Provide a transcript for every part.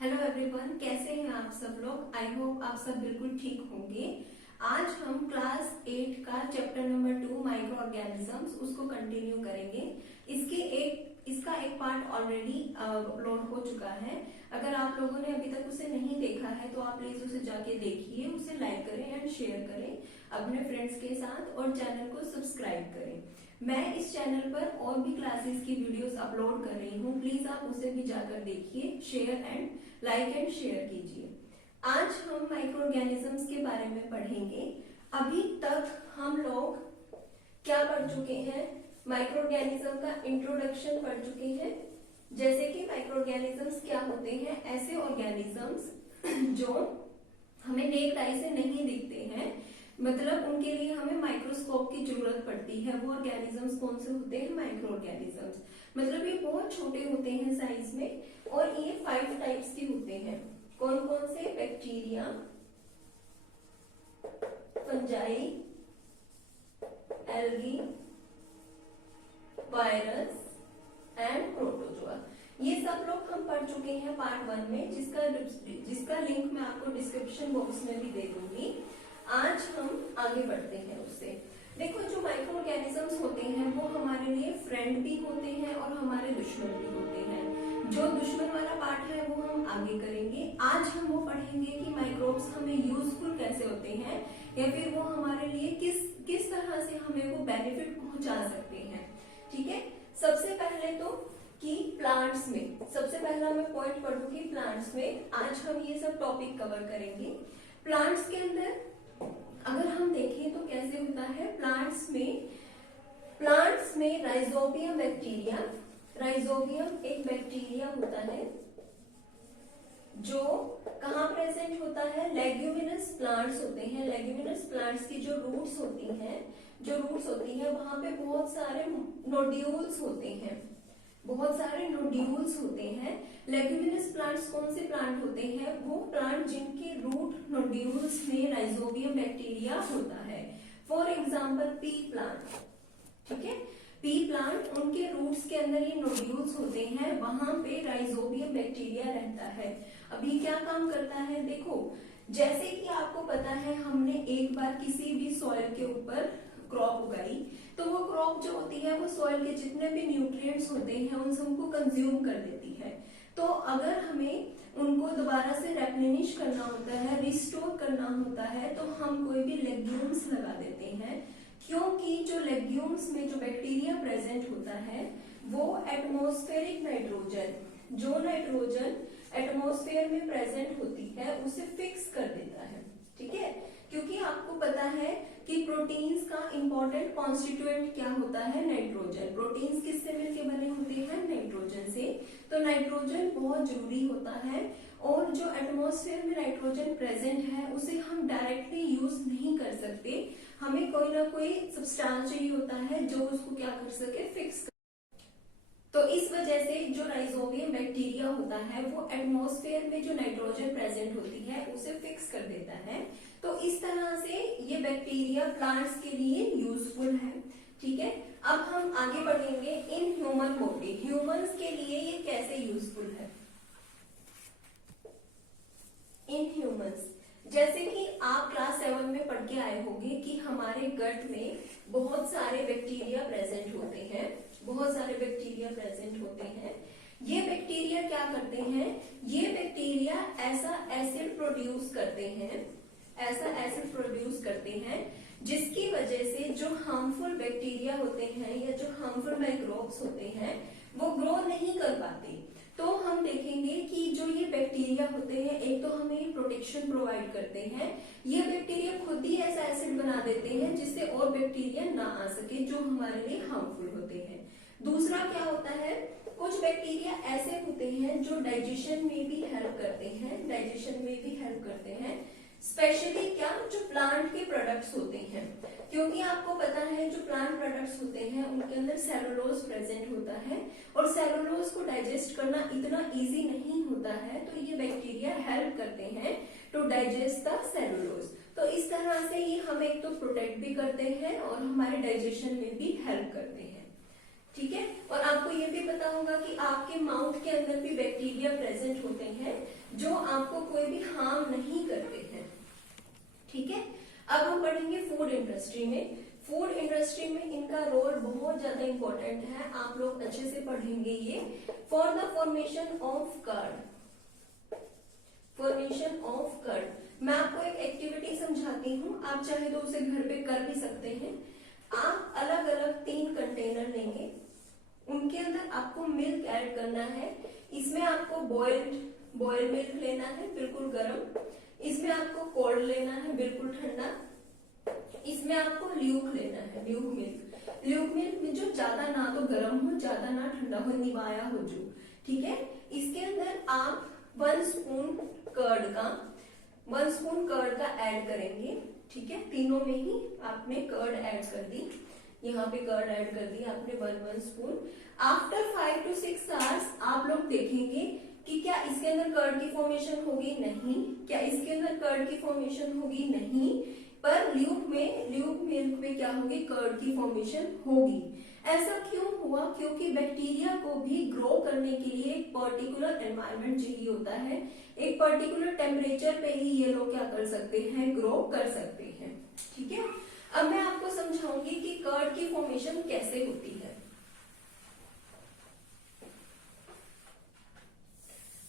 Hello everyone, कैसे हैं आप सब लोग। आई होप आप सब बिल्कुल ठीक होंगे। आज हम क्लास 8 का चैप्टर नंबर 2 माइक्रो ऑर्गेनिजम्स उसको कंटिन्यू करेंगे। इसका एक पार्ट ऑलरेडी अपलोड हो चुका है। अगर आप लोगों ने अभी तक उसे नहीं देखा है तो आप प्लीज उसे जाके देखिए, उसे लाइक करें एंड शेयर करें अपने फ्रेंड्स के साथ और चैनल को सब्सक्राइब करें। मैं इस चैनल पर और भी क्लासेस की वीडियोस अपलोड कर रही हूँ, प्लीज आप उसे भी जाकर देखिए, share and like and share कीजिए। आज हम माइक्रो ऑर्गेनिजम्स के बारे में पढ़ेंगे। अभी तक हम लोग क्या पढ़ चुके हैं, माइक्रो ऑर्गेनिज्म का इंट्रोडक्शन पढ़ चुके हैं। जैसे कि माइक्रो ऑर्गेनिजम्स क्या होते हैं, ऐसे ऑर्गेनिजम्स जो हमें नेक्ड आई से नहीं दिखते हैं, मतलब उनके लिए हमें माइक्रोस्कोप की जरूरत पड़ती है। वो ऑर्गेनिजम्स कौन से होते हैं, माइक्रो ऑर्गेनिजम्स। मतलब ये बहुत छोटे होते हैं साइज में और ये 5 टाइप्स के होते हैं। कौन कौन से, bacteria, fungi, algae, virus and protozoa. ये सब लोग हम पढ़ चुके हैं पार्ट 1 में, जिसका लिंक मैं आपको डिस्क्रिप्शन बॉक्स में भी दे दूंगी। आज हम आगे बढ़ते हैं उससे। देखो, जो माइक्रो ऑर्गेनिजम्स होते हैं वो हमारे लिए फ्रेंड भी होते हैं और हमारे दुश्मन भी होते हैं। जो दुश्मन वाला पार्ट है वो हम आगे करेंगे। आज हम वो पढ़ेंगे कि माइक्रोब्स हमें यूजफुल कैसे होते हैं या फिर वो हमारे लिए किस तरह से हमें वो बेनिफिट पहुंचा सकते हैं। ठीक है, सबसे पहले तो कि प्लांट्स में, सबसे पहला मैं पॉइंट पढ़ूंगी प्लांट्स में। आज हम ये सब टॉपिक कवर करेंगे। प्लांट्स के अंदर अगर हम देखें तो कैसे होता है, प्लांट्स में राइजोबियम बैक्टीरिया, राइजोबियम एक बैक्टीरिया होता है जो कहाँ प्रेजेंट होता है, लेग्यूमिनस प्लांट्स होते हैं। लेग्यूमिनस प्लांट्स की जो रूट्स होती हैं वहां पे बहुत सारे नोड्यूल्स होते हैं, लेग्यूमिनस प्लांट्स कौन से प्लांट होते हैं, वो प्लांट जिनके रूट नोड्यूल्स में राइजोबियम बैक्टीरिया होता है। फॉर एग्जांपल पी प्लांट, ठीक है, पी प्लांट, उनके रूट्स के अंदर ये नोड्यूल्स होते हैं, वहां पे राइजोबियम बैक्टीरिया रहता है। अभी क्या काम करता है, देखो जैसे कि आपको पता है हमने एक बार किसी भी सॉइल के ऊपर क्रॉप उगाई तो वो क्रॉप जो होती है वो सॉइल के जितने भी न्यूट्रिएंट्स होते हैं उन सबको कंज्यूम कर देती है। तो अगर हमें उनको दोबारा से रेप्लेनिश करना होता है, रिस्टोर करना होता है, तो हम कोई भी लेग्यूम्स लगा देते हैं, क्योंकि जो लेग्यूम्स में जो बैक्टीरिया प्रेजेंट होता है वो एटमॉस्फेरिक नाइट्रोजन, जो नाइट्रोजन एटमॉस्फेयर में प्रेजेंट होती है उसे फिक्स कर देता है। ठीक है, क्योंकि आपको पता है कि प्रोटीन्स का इंपॉर्टेंट कॉन्स्टिट्यूएंट क्या होता है, नाइट्रोजन। प्रोटीन्स किससे मिलकर बने होते हैं, नाइट्रोजन से। तो नाइट्रोजन बहुत जरूरी होता है और जो एटमॉस्फेयर में नाइट्रोजन प्रेजेंट है उसे हम डायरेक्टली यूज नहीं कर सकते, हमें कोई ना कोई सब्सटेंस चाहिए होता है जो उसको क्या कर सके, फिक्स कर। तो इस वजह से जो राइजोबियम बैक्टीरिया होता है वो एटमॉस्फेयर में जो नाइट्रोजन प्रेजेंट होती है उसे फिक्स कर देता है। तो इस तरह से ये बैक्टीरिया प्लांट्स के लिए यूजफुल है। ठीक है, अब हम आगे बढ़ेंगे इन ह्यूमन बॉडी, ह्यूमंस के लिए ये कैसे यूजफुल है। इन ह्यूमंस, जैसे कि आप क्लास 7 में पढ़ के आए होंगे कि हमारे गट में बहुत सारे बैक्टीरिया प्रेजेंट होते हैं, ये बैक्टीरिया क्या करते हैं, ये बैक्टीरिया ऐसा एसिड प्रोड्यूस करते हैं जिसकी वजह से जो हार्मफुल बैक्टीरिया होते हैं या जो हार्मफुल माइक्रोब्स होते हैं वो ग्रो नहीं कर पाते। तो हम देखेंगे कि जो ये बैक्टीरिया होते हैं, एक तो हमें प्रोटेक्शन प्रोवाइड करते हैं, ये बैक्टीरिया खुद ही ऐसा एसिड बना देते हैं जिससे और बैक्टीरिया ना आ सके जो हमारे लिए हार्मफुल होते हैं। दूसरा क्या होता है, कुछ बैक्टीरिया ऐसे होते हैं जो डाइजेशन में भी हेल्प करते हैं, स्पेशली क्या, जो प्लांट के प्रोडक्ट्स होते हैं, क्योंकि आपको पता है जो प्लांट प्रोडक्ट्स होते हैं उनके अंदर सेलुलोज प्रेजेंट होता है और सेलुलोज को डाइजेस्ट करना इतना इजी नहीं होता है, तो ये बैक्टीरिया हेल्प करते हैं टू डाइजेस्ट द सेलुलोज। तो इस तरह से ये हमें एक तो प्रोटेक्ट भी करते हैं और हमारे डाइजेशन में भी हेल्प करते हैं। ठीक है, और आपको ये भी पता पता होगा कि आपके माउथ के अंदर भी बैक्टीरिया प्रेजेंट होते हैं जो आपको कोई भी हार्म नहीं करते हैं। ठीक है, अब हम पढ़ेंगे फूड इंडस्ट्री में। फूड इंडस्ट्री में इनका रोल बहुत ज्यादा इंपॉर्टेंट है, आप लोग अच्छे से पढ़ेंगे ये। For the formation of curd, formation of curd, मैं आपको एक एक्टिविटी समझाती हूँ, आप चाहे तो उसे घर पे कर भी सकते हैं। आप अलग अलग 3 कंटेनर लेंगे, उनके अंदर आपको मिल्क ऐड करना है। इसमें आपको बॉइल्ड मिल्क लेना है बिल्कुल गर्म, इसमें आपको कोल्ड लेना है बिल्कुल ठंडा, इसमें आपको ल्यूक लेना है, ल्यूक मिल्क में जो ज्यादा ना तो गर्म हो ज्यादा ना ठंडा हो, निवाया हो जो। ठीक है, इसके अंदर आप 1 स्पून कर्ड का ऐड करेंगे। ठीक है, तीनों में ही आपने कर्ड ऐड कर दी, यहाँ पे कर्ड ऐड कर दी आपने 1 स्पून। आफ्टर 5 to 6 आवर्स आप लोग देखेंगे कि क्या इसके अंदर कर्ड की फॉर्मेशन होगी, नहीं। क्या इसके अंदर कर्ड की फॉर्मेशन होगी, नहीं। पर ल्यूक मिल्क में क्या होगी, कर्ड की फॉर्मेशन होगी। ऐसा क्यों हुआ, क्योंकि बैक्टीरिया को भी ग्रो करने के लिए एक पर्टिकुलर एनवायरनमेंट चाहिए होता है, एक पर्टिकुलर टेम्परेचर पे ही ये लोग क्या कर सकते हैं, ग्रो कर सकते हैं। ठीक है, अब मैं आपको समझाऊंगी कि कर्ड की फॉर्मेशन कैसे होती है।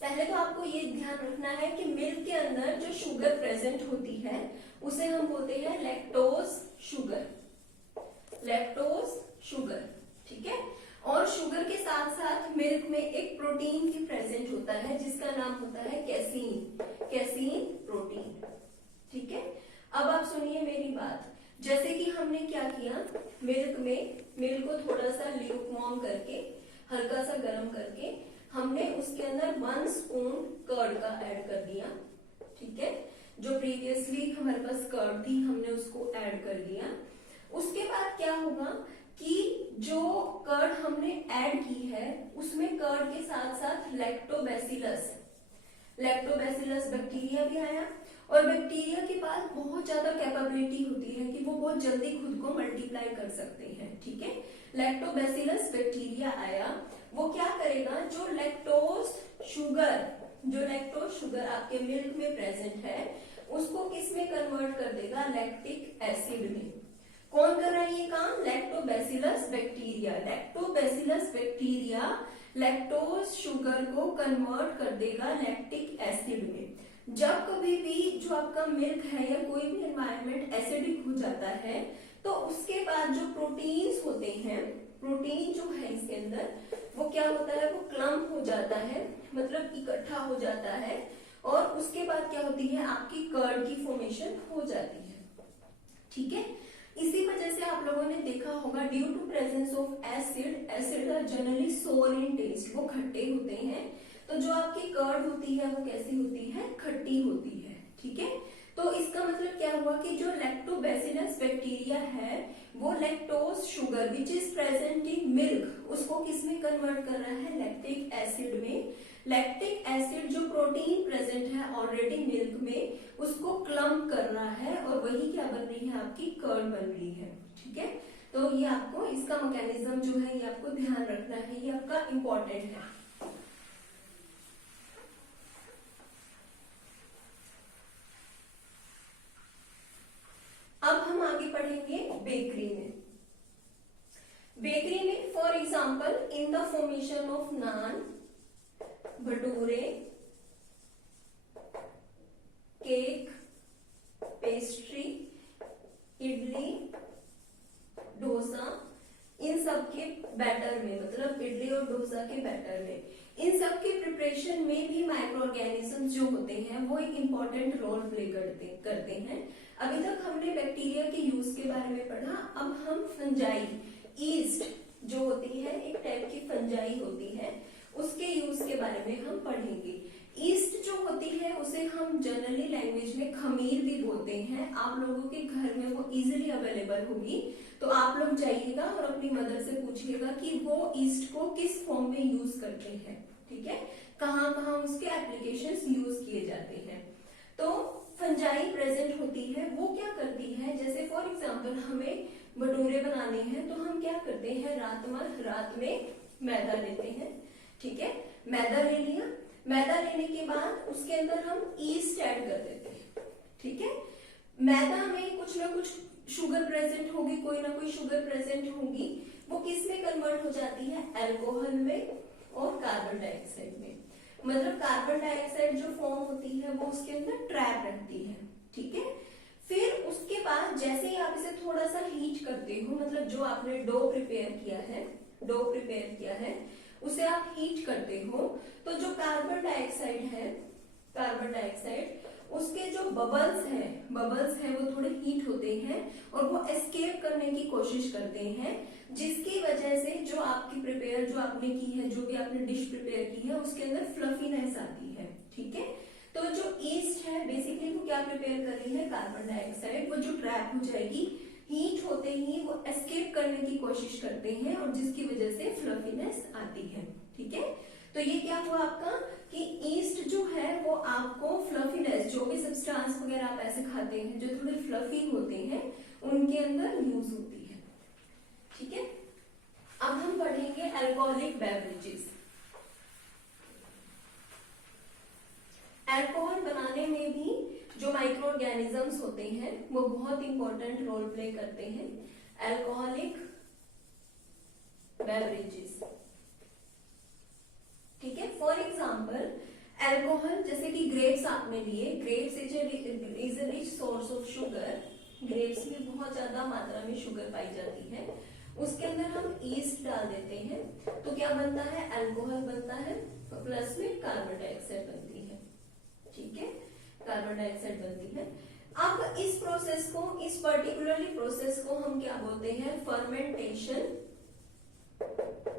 पहले तो आपको ये ध्यान रखना है कि मिल्क के अंदर जो शुगर प्रेजेंट होती है उसे हम बोलते हैं लैक्टोज शुगर। ठीक है, और शुगर के साथ साथ मिल्क में एक प्रोटीन भी प्रेजेंट होता है जिसका नाम होता है कैसीन प्रोटीन। ठीक है, अब आप सुनिए मेरी बात। जैसे कि हमने क्या किया, मिल्क को थोड़ा सा ल्यूकवार्म करके, हल्का सा गर्म करके हमने उसके अंदर 1 स्पून कर्ड का ऐड कर दिया। ठीक है, जो प्रीवियसली हमारे पास कर्ड थी हमने उसको ऐड कर दिया। उसके बाद क्या होगा कि जो कर्ड हमने ऐड की है उसमें कर्ड के साथ साथ लैक्टोबैसिलस बैक्टीरिया भी आया, और बैक्टीरिया के पास बहुत ज्यादा कैपेबिलिटी होती है कि वो बहुत जल्दी खुद को मल्टीप्लाई कर सकते हैं। ठीक है, लैक्टोबैसिलस बैक्टीरिया आया, वो क्या करेगा, जो लैक्टोज शुगर आपके मिल्क में प्रेजेंट है उसको किस में कन्वर्ट कर देगा, लैक्टिक एसिड में। कौन कर रहा है ये काम, लैक्टोबैसिलस बैक्टीरिया लैक्टोज शुगर को कन्वर्ट कर देगा लैक्टिक एसिड में। जब कभी भी जो आपका मिल्क है या कोई भी एनवायरनमेंट एसिडिक हो जाता है तो उसके बाद जो प्रोटीन्स होते हैं, प्रोटीन जो है इसके अंदर वो क्या होता है, वो क्लम्प हो जाता है, मतलब इकट्ठा हो जाता है, और उसके बाद क्या होती है, आपकी कर्ड की फॉर्मेशन हो जाती है। ठीक है, इसी वजह से आप लोगों ने देखा होगा due to presence of acid are generally sour in test, वो खट्टे होते हैं। तो जो आपकी कर्ड होती है वो कैसी होती है, खट्टी होती है। ठीक है, तो इसका मतलब क्या हुआ कि जो लैक्टोबैसिलस बैक्टीरिया है वो lactose sugar which is present in milk उसको किस में कन्वर्ट कर रहा है, लैक्टिक एसिड में। लैक्टिक एसिड जो प्रोटीन प्रेजेंट है ऑलरेडी मिल्क में उसको क्लम्प कर रहा है और वही क्या बन रही है, आपकी कर्ड बन रही है। ठीक है, तो ये आपको इसका मैकेनिज्म जो है ये आपको ध्यान रखना है, ये आपका इंपॉर्टेंट है। अब हम आगे पढ़ेंगे बेकरी में for example in the formation of naan, bhature, cake, pastry, idli, dosa, इन सब के बैटर में, मतलब इडली और डोसा के बैटर में, इन सब के प्रिपरेशन में भी माइक्रो ऑर्गेनिजम्स जो होते हैं वो एक इम्पोर्टेंट रोल प्ले करते हैं। अभी तक हमने बैक्टीरिया के यूज के बारे में पढ़ा, अब हम फंजाई, ईस्ट जो होती है एक टाइप की फंजाई होती है, उसके यूज के बारे में हम पढ़ेंगे। ईस्ट जो होती है उसे हम जनरली लैंग्वेज में खमीर भी बोलते हैं। आप लोगों के घर में वो इजीली अवेलेबल होगी, तो आप लोग जाइएगा और अपनी मदर से पूछिएगा कि वो ईस्ट को किस फॉर्म में यूज करते हैं। ठीक है, कहाँ कहाँ उसके एप्लीकेशंस यूज किए जाते हैं। तो फंजाई प्रेजेंट होती है, वो क्या करती है, जैसे फॉर एग्जाम्पल हमें भटूरे बनाने हैं तो हम क्या करते हैं, रात में मैदा लेते हैं, ठीक है, मैदा ले लिया, मैदा लेने के बाद उसके अंदर हम ईस्ट ऐड कर देते हैं। ठीक है, मैदा में कुछ ना कुछ शुगर प्रेजेंट होगी, कोई ना कोई शुगर प्रेजेंट होगी, वो किस में कन्वर्ट हो जाती है, अल्कोहल में और कार्बन डाइऑक्साइड में। मतलब कार्बन डाइऑक्साइड जो फॉर्म होती है वो उसके अंदर ट्रैप रहती है। ठीक है, फिर उसके बाद जैसे ही आप इसे थोड़ा सा हीट करते हो, मतलब जो आपने डो प्रिपेयर किया है उसे आप हीट करते हो, तो जो कार्बन डाइऑक्साइड उसके जो बबल्स हैं वो थोड़े हीट होते हैं और वो एस्केप करने की कोशिश करते हैं, जिसकी वजह से जो आपने की है, जो भी आपने डिश प्रिपेयर की है, उसके अंदर फ्लफीनेस आती है। ठीक है, तो जो ईस्ट है बेसिकली वो क्या प्रिपेयर कर रही है, कार्बन डाइऑक्साइड, वो जो ट्रैप हो जाएगी, हीट होते ही वो एस्केप करने की कोशिश करते हैं और जिसकी वजह से फ्लफीनेस आती है। ठीक है, तो ये क्या हुआ आपका कि ईस्ट जो है वो आपको फ्लफीनेस, जो भी सब्सटेंस वगैरह आप ऐसे खाते हैं जो थोड़े फ्लफी होते हैं, उनके अंदर यूज होती है। ठीक है, अब हम पढ़ेंगे अल्कोहलिक बेवरेजेस। अल्कोहल बनाने में भी जो माइक्रो ऑर्गेनिजम्स होते हैं वो बहुत इंपॉर्टेंट रोल प्ले करते हैं। अल्कोहलिक बेवरेजेस, ठीक है, फॉर एग्जाम्पल अल्कोहल, जैसे कि ग्रेप्स आपने लिए, grapes is a rich source of sugar, grapes में बहुत ज्यादा मात्रा में शुगर पाई जाती है, उसके अंदर हम ईस्ट डाल देते हैं तो क्या बनता है, अल्कोहल बनता है, प्लस में कार्बन डाइऑक्साइड बनती है। ठीक है, कार्बन डाइऑक्साइड बनती है। अब इस प्रोसेस को, इस पर्टिकुलरली प्रोसेस को हम क्या बोलते हैं, fermentation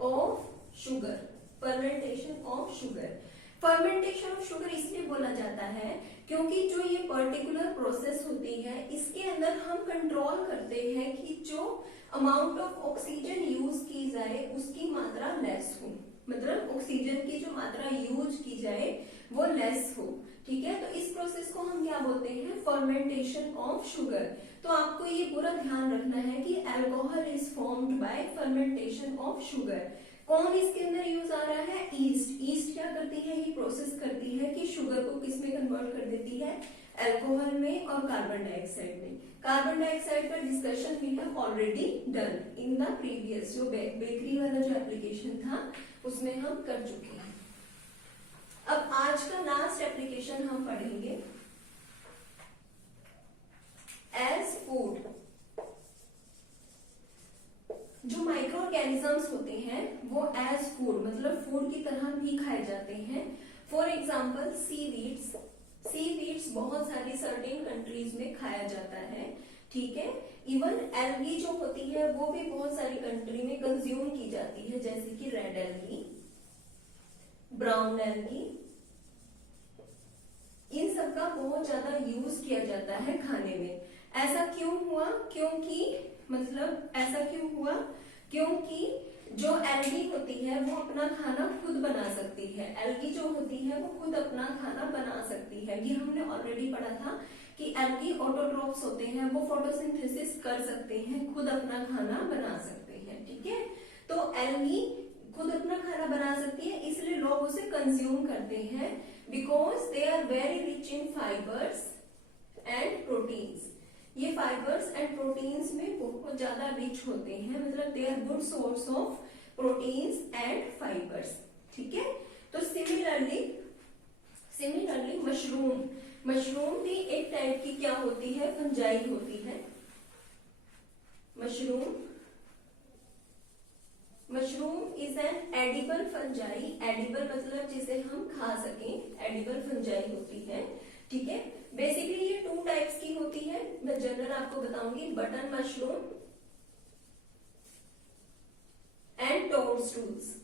of sugar. Fermentation of sugar, fermentation of sugar इसलिए बोला जाता है क्योंकि जो ये पर्टिकुलर प्रोसेस होती है इसके अंदर हम कंट्रोल करते हैं कि जो अमाउंट ऑफ ऑक्सीजन यूज की जाए उसकी मात्रा लेस हो, मतलब ऑक्सीजन की जो मात्रा यूज की जाए वो लेस हो। ठीक है, तो इस प्रोसेस को हम क्या बोलते हैं, फर्मेंटेशन ऑफ शुगर। तो आपको ये पूरा ध्यान रखना है कि alcohol is formed by fermentation of sugar. कौन इसके अंदर यूज आ रहा है, ईस्ट। ईस्ट क्या करती है, ये प्रोसेस करती है कि शुगर को किस में कन्वर्ट कर देती है, अल्कोहल में और कार्बन डाइऑक्साइड में। कार्बन डाइऑक्साइड पर discussion we have already done in the previous, जो बेकरी वाला जो एप्लीकेशन था उसमें हम कर चुके हैं। अब आज का लास्ट एप्लीकेशन हम पढ़ेंगे एज फूड। जो माइक्रो ऑर्गेनिजम्स होते हैं वो एज फूड, मतलब फूड की तरह भी खाए जाते हैं। फॉर एग्जाम्पल सीवीड्स, सीवीड्स बहुत सारी सर्टेन कंट्रीज में खाया जाता है। ठीक है, इवन एल्गी जो होती है वो भी बहुत सारी कंट्री में कंज्यूम की जाती है, जैसे कि रेड एल्गी, ब्राउन एल्गी, इन सब का बहुत ज्यादा यूज किया जाता है खाने में। ऐसा क्यों हुआ, क्योंकि जो एल्गी होती है वो अपना खाना खुद बना सकती है। एल्गी जो होती है वो खुद अपना खाना बना सकती है। ये हमने ऑलरेडी पढ़ा था कि एल्गी ऑटोट्रोफ्स होते हैं, वो फोटोसिंथेसिस कर सकते हैं, खुद अपना खाना बना सकते हैं। ठीक है, तो एल्गी खुद अपना खाना बना सकती है, इसलिए लोग उसे कंज्यूम करते हैं because they are very rich in fibres and proteins. ये फाइबर्स एंड प्रोटीन्स में बहुत ज्यादा रिच होते हैं, मतलब they are good source of proteins and fibres. ठीक है, तो सिमिलरली मशरूम भी एक टाइप की क्या होती है, फंजाई होती है। Mushroom is an edible fungi, edible मतलब जिसे हम खा सकें, एडिबल फंजाई होती है। ठीक है, बेसिकली ये 2 टाइप्स की होती है, मैं जनरल आपको बताऊंगी, button mushroom and toadstools.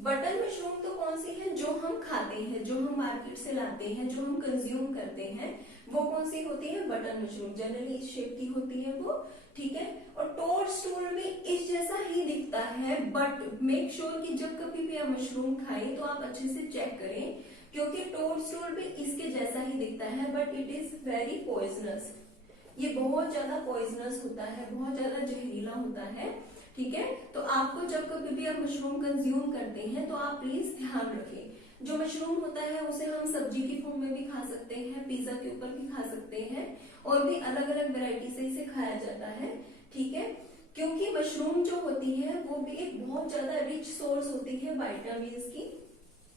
Button mushroom तो कौन सी है, जो हम खाते हैं, जो हम मार्केट से लाते हैं, जो हम कंज्यूम करते हैं, वो कौन सी होती है, बटन मशरूम, जनरली इस शेप की होती है वो। ठीक है, और टोडस्टूल भी इस जैसा ही दिखता है, बट मेक श्योर कि जब कभी भी आप मशरूम खाएं तो आप अच्छे से चेक करें, क्योंकि टोडस्टूल भी इसके जैसा ही दिखता है, but it is very poisonous. ये बहुत ज्यादा पॉइजनस होता है, बहुत ज्यादा जहरीला होता है। ठीक है। तो आपको जब कभी भी आप मशरूम कंज्यूम करते हैं तो आप प्लीज ध्यान रखें, जो मशरूम होता है उसे हम सब्जी की फॉर्म में भी खा सकते हैं, पिज्जा के ऊपर भी खा सकते हैं, और भी अलग अलग वैरायटी से इसे खाया जाता है। ठीक है, क्योंकि मशरूम जो होती है वो भी एक बहुत ज्यादा रिच सोर्स होती है विटामिन की।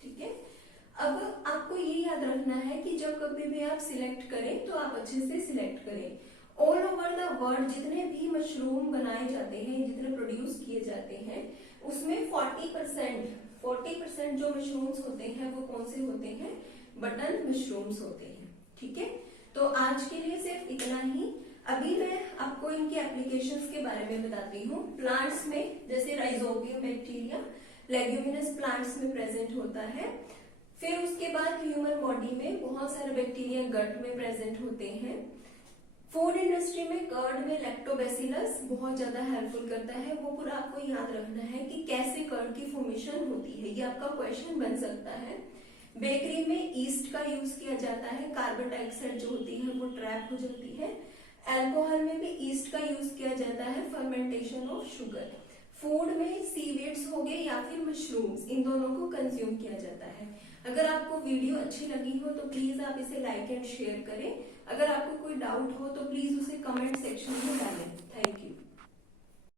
ठीक है, अब आपको ये याद रखना है कि जब कभी भी आप सिलेक्ट करें तो आप अच्छे से सिलेक्ट करें। ऑल ओवर द वर्ल्ड जितने भी मशरूम बनाए जाते हैं, जितने प्रोड्यूस किए जाते हैं, उसमें 40% जो मशरूम्स होते हैं वो कौन से होते हैं? बटन मशरूम्स होते हैं। ठीक है, तो आज के लिए सिर्फ इतना ही। अभी मैं आपको इनकी एप्लीकेशंस के बारे में बताती हूँ। प्लांट्स में जैसे राइजोबियम बैक्टीरिया लेग्यूमिनस प्लांट्स में प्रेजेंट होता है। फिर उसके बाद ह्यूमन बॉडी में बहुत सारे बैक्टीरिया गट में प्रेजेंट होते हैं। फूड इंडस्ट्री में कर्ड में लैक्टोबैसिलस बहुत ज्यादा हेल्पफुल करता है। वो पूरा आपको याद रखना है कि कैसे कर्ड की फॉर्मेशन होती है, ये आपका क्वेश्चन बन सकता है। बेकरी में ईस्ट का यूज किया जाता है, कार्बन डाइऑक्साइड जो होती है वो ट्रैप हो जाती है। अल्कोहल में भी ईस्ट का यूज किया जाता है, फर्मेंटेशन ऑफ शुगर। फूड में सीवेड्स हो गए या फिर मशरूम्स, इन दोनों को कंज्यूम किया जाता है। अगर आपको वीडियो अच्छी लगी हो तो प्लीज आप इसे लाइक एंड शेयर करें। अगर आपको कोई डाउट हो तो प्लीज उसे कमेंट सेक्शन में डालें। Thank you.